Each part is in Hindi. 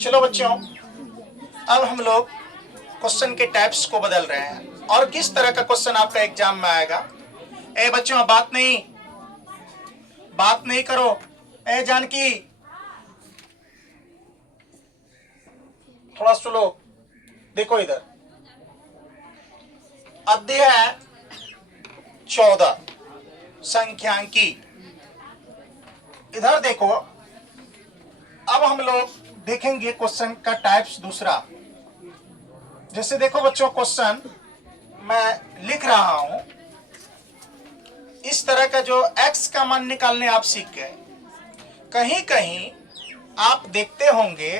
चलो बच्चों, अब हम लोग क्वेश्चन के टाइप्स को बदल रहे हैं और किस तरह का क्वेश्चन आपका एग्जाम में आएगा। ए बच्चों, बात नहीं करो। ए जानकी, थोड़ा सुनो, देखो इधर। अध्याय 14 संख्यांकी, इधर देखो। अब हम लोग देखेंगे क्वेश्चन का टाइप्स दूसरा। जैसे देखो बच्चों, क्वेश्चन मैं लिख रहा हूं, इस तरह का जो x का मान निकालने आप सीख गए। कहीं कहीं आप देखते होंगे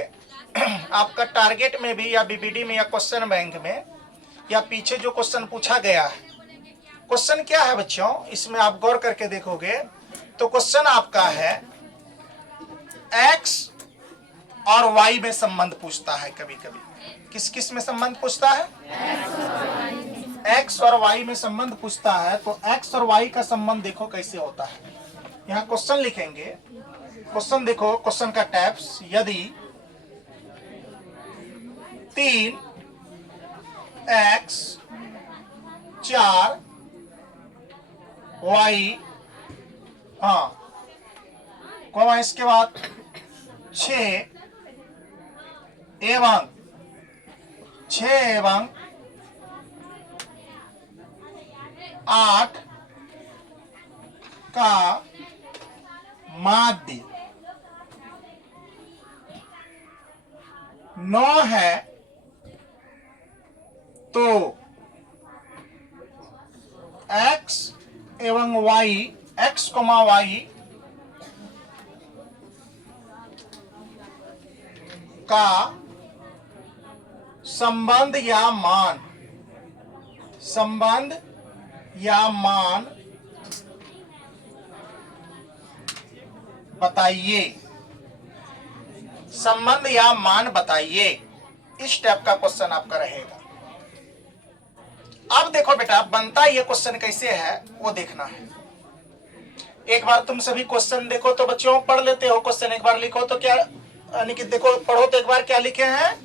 आपका टारगेट में भी या बीबीडी में या क्वेश्चन बैंक में या पीछे जो क्वेश्चन पूछा गया है, क्वेश्चन क्या है बच्चों, इसमें आप गौर करके देखोगे तो क्वेश्चन आपका है x और y में संबंध पूछता है। कभी कभी किस किस में संबंध पूछता है? x और y में संबंध पूछता है। तो x और y का संबंध देखो कैसे होता है। यहाँ क्वेश्चन लिखेंगे। क्वेश्चन देखो, क्वेश्चन का टाइप्स। यदि 3x 4 y, हाँ, कॉमा इसके बाद 6 एवं 8 का माध्य 9 है, तो x एवं y, x, y का संबंध या मान बताइए। संबंध या मान बताइए, इस टाइप का क्वेश्चन आपका रहेगा। अब देखो बेटा, बनता ये क्वेश्चन कैसे है वो देखना है। एक बार तुम सभी क्वेश्चन देखो तो बच्चों, पढ़ लेते हो क्वेश्चन, एक बार लिखो तो क्या, यानी कि देखो, पढ़ो तो एक बार क्या लिखे हैं।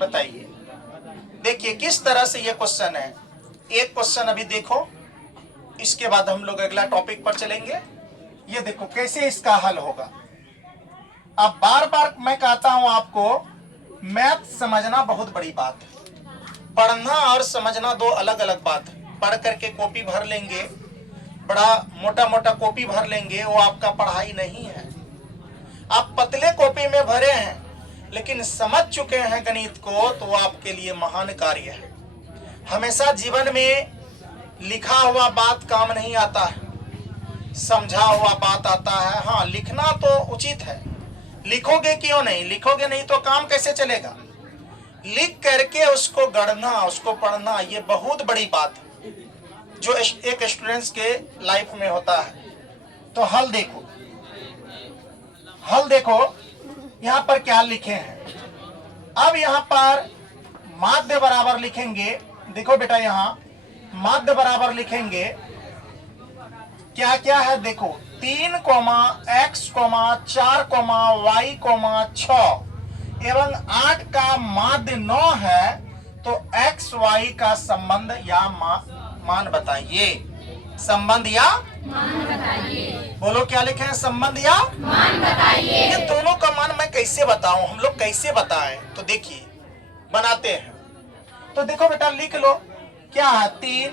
बताइए। देखिए किस तरह से ये क्वेश्चन है। एक क्वेश्चन अभी देखो, इसके बाद हम लोग अगला टॉपिक पर चलेंगे। ये देखो कैसे इसका हल होगा। अब बार बार मैं कहता हूं आपको, मैथ समझना बहुत बड़ी बात है, पढ़ना और समझना दो अलग अलग बात है। पढ़ करके कॉपी भर लेंगे, बड़ा मोटा मोटा कॉपी भर लेंगे, वो आपका पढ़ाई नहीं है। आप पतले कॉपी में भरे हैं लेकिन समझ चुके हैं गणित को, तो वो आपके लिए महान कार्य है। हमेशा जीवन में लिखा हुआ बात काम नहीं आता है, समझा हुआ बात आता है। हाँ, लिखना तो उचित है, लिखोगे क्यों नहीं, लिखोगे नहीं तो काम कैसे चलेगा। लिख करके उसको गढ़ना, उसको पढ़ना, ये बहुत बड़ी बात है जो एक स्टूडेंट्स के लाइफ में होता है। तो हल देखो, यहाँ पर क्या लिखे हैं। अब यहाँ पर माध्य बराबर लिखेंगे। देखो बेटा, यहाँ माध्य बराबर लिखेंगे। क्या क्या है देखो, 3, x, 4, y, 6 एवं 8 का माध्य 9 है, तो x y का संबंध या मान बताइए। संबंध या मान बताइए। बोलो क्या लिखे हैं, संबंध या मान बताइए। ये दोनों का मान मैं कैसे बताऊं, हम लोग कैसे बताएं, तो देखिए बनाते हैं। तो देखो बेटा, लिख लो क्या है। 3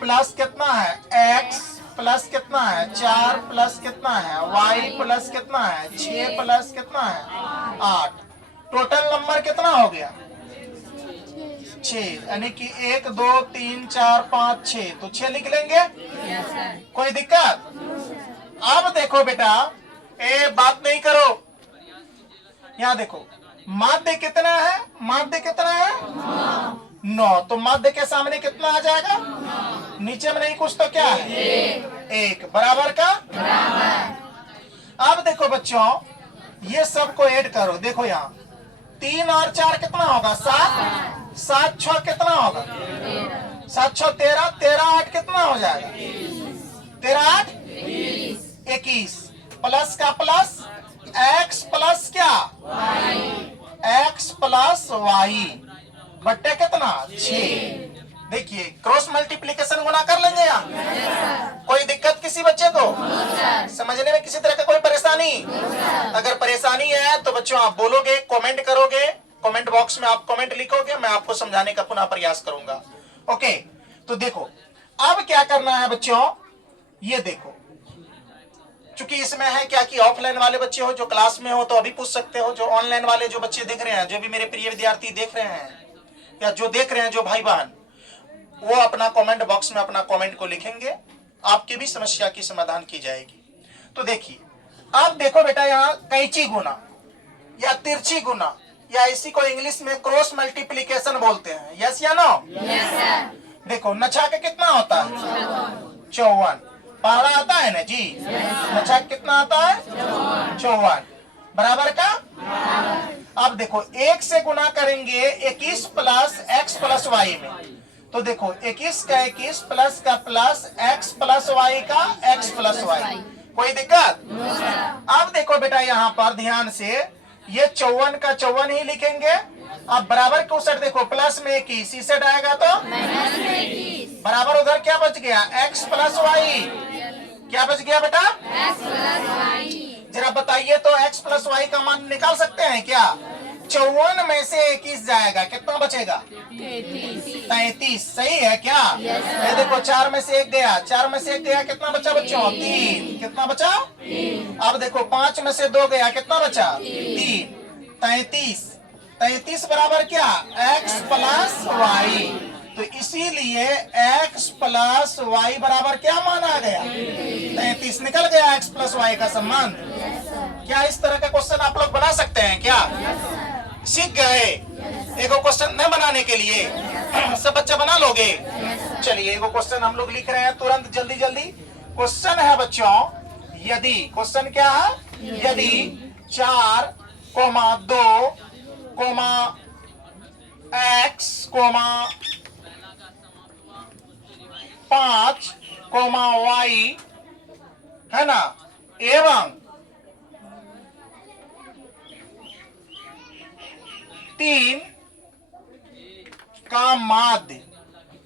प्लस कितना है, x प्लस कितना है, 4 प्लस कितना है, y प्लस कितना है, 6 प्लस कितना है, 8। टोटल नंबर कितना हो गया, 6। यानी कि 1 2 3 4 5 6, तो 6 लिख लेंगे। कोई दिक्कत? अब देखो बेटा, बात नहीं करो। यहाँ देखो, माध्य कितना है, 9, तो माध्य के सामने कितना आ जाएगा, नीचे में नहीं कुछ तो क्या है, 1 बराबर का बराबर। अब देखो बच्चों, ये सब को ऐड करो। देखो यहाँ 3 और 4 कितना होगा, 7, 7 6 कितना होगा? 7 6 13, 13 8 कितना हो जाएगा? 13 8 21, प्लस का प्लस x प्लस क्या? x प्लस वाई बट्टे कितना? 6। देखिए क्रॉस मल्टीप्लीकेशन गुना कर लेंगे यहाँ। कोई दिक्कत किसी बच्चे को समझने में, किसी तरह का कोई परेशानी? अगर परेशानी है तो बच्चों आप बोलोगे, कमेंट करोगे, कमेंट बॉक्स में आप कमेंट लिखोगे, मैं आपको समझाने का पुनः प्रयास करूंगा। ओके, तो देखो अब क्या करना है बच्चों, ये देखो चूंकि इसमें है क्या कि ऑफलाइन वाले बच्चे हो जो क्लास में हो तो अभी पूछ सकते हो, जो ऑनलाइन वाले जो बच्चे देख रहे हैं, जो भी मेरे प्रिय विद्यार्थी देख रहे हैं या जो देख रहे हैं जो भाई बहन, वो अपना कमेंट बॉक्स में अपना कमेंट को लिखेंगे, आपकी भी समस्या की समाधान की जाएगी। तो देखिए अब देखो बेटा, यहाँ कैंची गुना या तिरछी गुना या इसी को इंग्लिश में क्रॉस मल्टीप्लीकेशन बोलते हैं। यस या नो? Yes sir. देखो नछा के कितना होता है? 54। पहाड़ा आता है ना जी? नछा कितना आता है? 54 बराबर का। अब देखो 1 से गुना करेंगे 21 प्लस x प्लस वाई में, तो देखो 21 का 21 प्लस का प्लस x प्लस वाई का x प्लस वाई। कोई दिक्कत? अब देखो बेटा यहाँ पर ध्यान से, ये 54 का 54 ही लिखेंगे। अब बराबर के उस साइड देखो, प्लस में 21, इस साइड आएगा तो बराबर, उधर क्या बच गया? x plus y. क्या बच गया बेटा? x plus y. जरा बताइए तो x प्लस वाई का मान निकाल सकते हैं क्या? 54 में से 21 जाएगा, कितना बचेगा? 33। सही है क्या? ये देखो 4 में से 1 गया, 4 में से 1 गया, कितना बचा बच्चों? 3। कितना बचा? अब देखो 5 में से 2 गया, कितना बचा? 3। 33 बराबर क्या? x plus y. तो इसीलिए x प्लस वाई बराबर क्या माना गया? 33। निकल गया x प्लस वाई का संबंध। क्या इस तरह का क्वेश्चन आप लोग बना सकते हैं क्या? सीख गए एगो क्वेश्चन न बनाने के लिए? सब बच्चा बना लोगे? चलिए एगो क्वेश्चन हम लोग लिख रहे हैं तुरंत, जल्दी जल्दी। क्वेश्चन है बच्चों, यदि, क्वेश्चन क्या है? यदि 4, 2, x, 5, y है ना, एवं 3 का माध्य,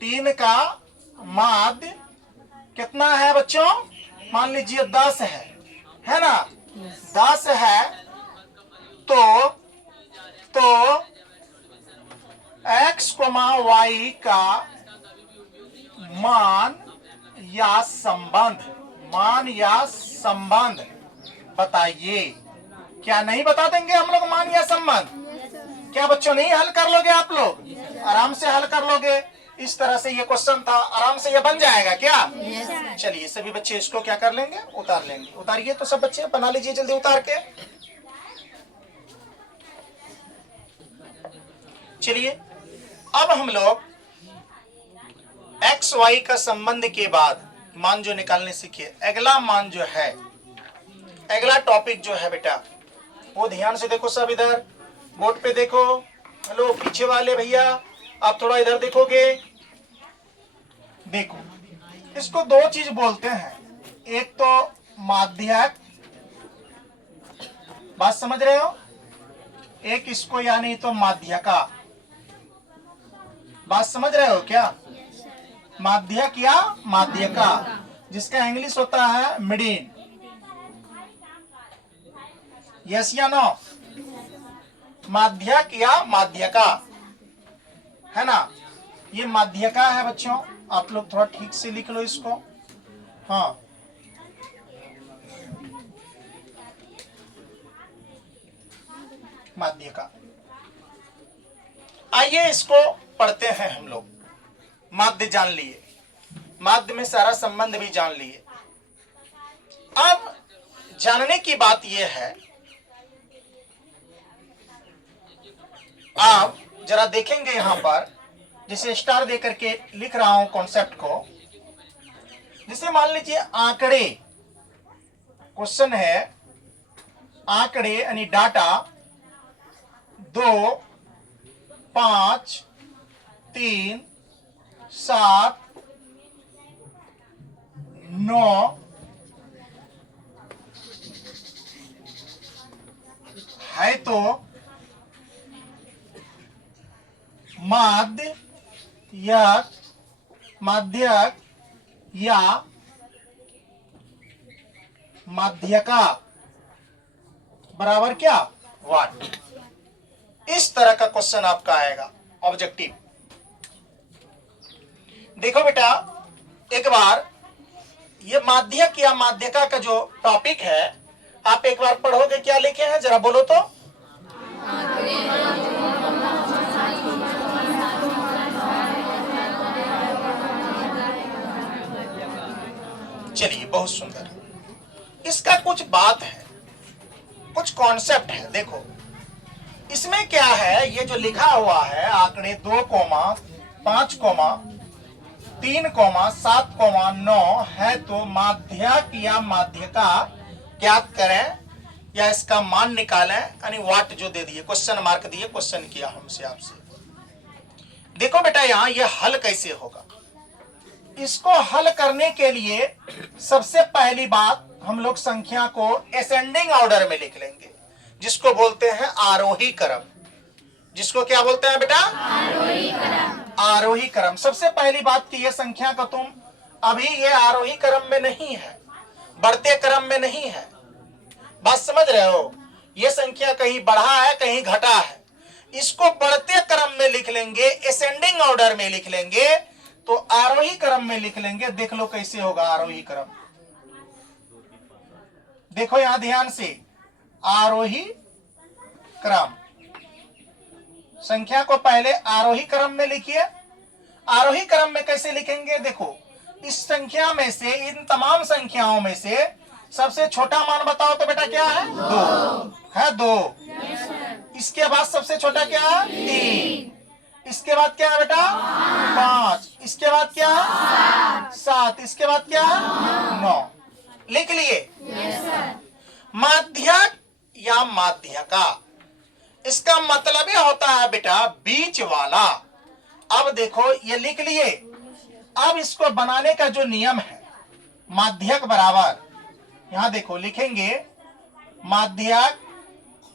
3 का माध्य कितना है बच्चों? मान लीजिए 10 है ना? 10 है तो x, y का मान या संबंध बताइए। क्या नहीं बता देंगे हम लोग मान या संबंध? क्या बच्चों नहीं हल कर लोगे? आप लोग आराम से हल कर लोगे। इस तरह से ये क्वेश्चन था, आराम से ये बन जाएगा क्या? चलिए सभी बच्चे इसको क्या कर लेंगे? उतार लेंगे। उतारिए तो सब बच्चे बना लीजिए जल्दी उतार के। चलिए अब हम लोग x y का संबंध के बाद मान जो निकालने सीखे, अगला मान जो है, अगला टॉपिक जो है बेटा, वो ध्यान से देखो सब, इधर बोर्ड पे देखो। हेलो पीछे वाले भैया, आप थोड़ा इधर देखोगे। देखो इसको 2 चीज बोलते हैं, एक तो माध्यक, बात समझ रहे हो? एक इसको यानी तो माध्यका, बात समझ रहे हो क्या? माध्यक या माध्यका, जिसका इंग्लिश होता है मिडिन। यस या नो? माध्यक या माध्यका है ना, ये माध्यका है बच्चों। आप लोग थोड़ा ठीक से लिख लो इसको। हाँ माध्यका। आइए इसको पढ़ते हैं हम लोग। माध्य जान लिए, माध्य में सारा संबंध भी जान लिए। अब जानने की बात यह है, आप जरा देखेंगे यहां पर, जिसे स्टार देकर के लिख रहा हूं कॉन्सेप्ट को। जिसे मान लीजिए आंकड़े, क्वेश्चन है आंकड़े यानी डाटा 2, 5, 3 7 9 है तो माध्यक माध्यक या माध्यका बराबर क्या वाट। इस तरह का क्वेश्चन आपका आएगा ऑब्जेक्टिव। देखो बेटा एक बार ये माध्यक या माध्यका का जो टॉपिक है आप एक बार पढ़ोगे, क्या लिखे हैं जरा बोलो तो। चलिए बहुत सुंदर। इसका कुछ बात है, कुछ कॉन्सेप्ट है। देखो इसमें क्या है, ये जो लिखा हुआ है आंकड़े 2, 5, 3, 7, 9 है तो माध्यक या माध्यका ज्ञात करें या इसका मान निकालें, यानी वाट जो दे दिए, क्वेश्चन मार्क दिए, क्वेश्चन किया हमसे आपसे। देखो बेटा यहां ये हल कैसे होगा। इसको हल करने के लिए सबसे पहली बात हम लोग संख्या को असेंडिंग ऑर्डर में लिख लेंगे, जिसको बोलते हैं आरोही क्रम। जिसको क्या बोलते हैं बेटा? आरोही क्रम। आरोही क्रम। सबसे पहली बात कि ये संख्या का तुम अभी ये आरोही क्रम में नहीं है, बढ़ते क्रम में नहीं है। बात समझ रहे हो? ये संख्या कहीं बढ़ा है कहीं घटा है। इसको बढ़ते क्रम में लिख लेंगे, असेंडिंग ऑर्डर में लिख लेंगे, तो आरोही क्रम में लिख लेंगे। देख लो कैसे होगा आरोही क्रम। देखो यहां ध्यान से, आरोही क्रम। संख्या को पहले आरोही क्रम में लिखिए। आरोही क्रम में कैसे लिखेंगे? देखो इस संख्या में से, इन तमाम संख्याओं में से सबसे छोटा मान बताओ तो बेटा क्या है? 2 है। 2। इसके बाद सबसे छोटा क्या है? 3। इसके बाद क्या है बेटा? 5। इसके बाद क्या है? 7। इसके बाद क्या है? 9। लिख लिए? माध्यक या माध्यका, इसका मतलब यह होता है बेटा बीच वाला। अब देखो ये लिख लिए। अब इसको बनाने का जो नियम है, माध्यक बराबर, यहां देखो लिखेंगे माध्यक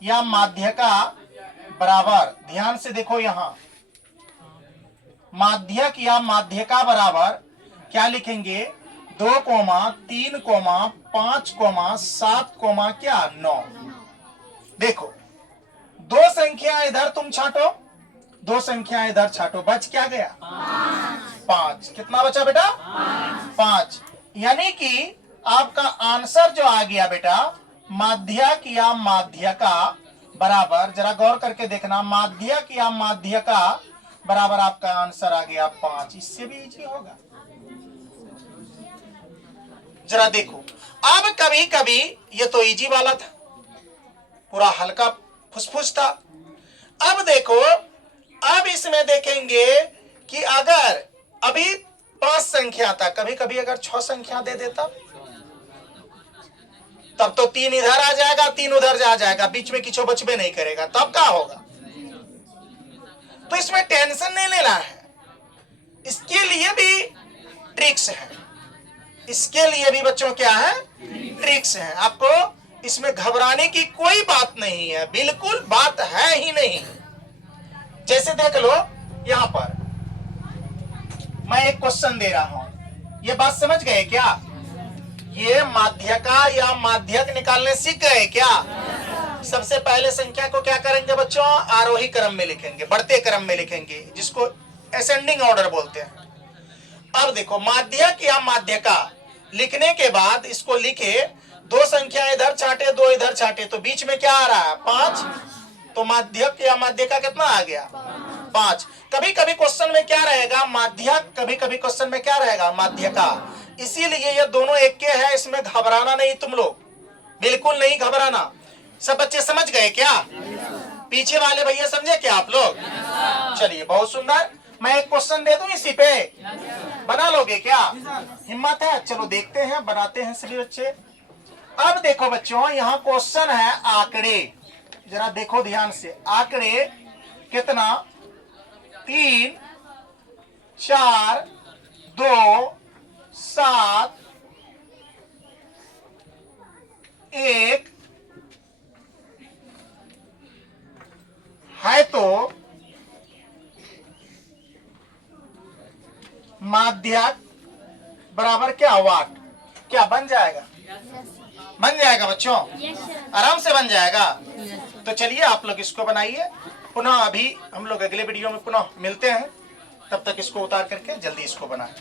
या माध्यका बराबर, ध्यान से देखो यहां माध्यक या माध्यका बराबर क्या लिखेंगे? 2, 3, 5, 7, क्या 9। देखो 2 संख्या इधर तुम छाटो, 2 संख्या इधर छाटो, बच क्या गया? 5। कितना बचा बेटा? 5। यानी कि आपका आंसर जो आ गया बेटा माध्यक या माध्यका बराबर, जरा गौर करके देखना, माध्यक या माध्यका बराबर आपका आंसर आ गया 5। इससे भी इजी होगा। जरा देखो, अब कभी कभी ये तो इजी वाला था, पूरा हल्का फुसफुस था। अब देखो, अब इसमें देखेंगे कि अगर अभी 5 संख्या था, कभी कभी अगर 6 संख्या दे देता तब तो 3 इधर आ जाएगा 3 उधर जा जाएगा, बीच में किसी बचबे नहीं करेगा, तब क्या होगा? तो इसमें टेंशन नहीं लेना है। इसके लिए भी ट्रिक्स है, इसके लिए भी बच्चों क्या है? ट्रिक्स है। आपको इसमें घबराने की कोई बात नहीं है, बिल्कुल बात है ही नहीं। जैसे देख लो यहां पर मैं एक क्वेश्चन दे रहा हूं, ये बात समझ गए क्या? ये माध्यका या माध्यक निकालने सीख गए क्या? सबसे पहले संख्या को क्या करेंगे बच्चों? आरोही क्रम में लिखेंगे, बढ़ते क्रम में लिखेंगे, जिसको असेंडिंग ऑर्डर बोलते हैं। अब देखो माध्यक या माध्यका लिखने के बाद इसको लिखे, 2 संख्या इधर छाटे 2 इधर छाटे, तो बीच में क्या आ रहा है? 5। तो माध्यक या माध्यका कितना आ गया? 5। कभी कभी क्वेश्चन में क्या रहेगा? माध्यक, कभी कभी क्वेश्चन में क्या रहेगा? माध्यका। इसीलिए ये दोनों एक के हैं, इसमें घबराना नहीं तुम लोग, बिल्कुल नहीं घबराना। सब बच्चे समझ गए क्या? पीछे वाले भैया समझे क्या आप लोग? चलिए बहुत सुंदर। मैं एक क्वेश्चन दे दूं इसी पे, बना लोगे क्या? हिम्मत है? चलो देखते हैं, बनाते हैं सभी बच्चे। अब देखो बच्चों यहाँ क्वेश्चन है आंकड़े, जरा देखो ध्यान से। आंकड़े कितना? 3, 4 2 7 1 है तो माध्यक बराबर क्या वाट, क्या बन जाएगा? बन जाएगा बच्चों, आराम से बन जाएगा। तो चलिए आप लोग इसको बनाइए। पुनः अभी हम लोग अगले वीडियो में पुनः मिलते हैं, तब तक इसको उतार करके जल्दी इसको बनाएं।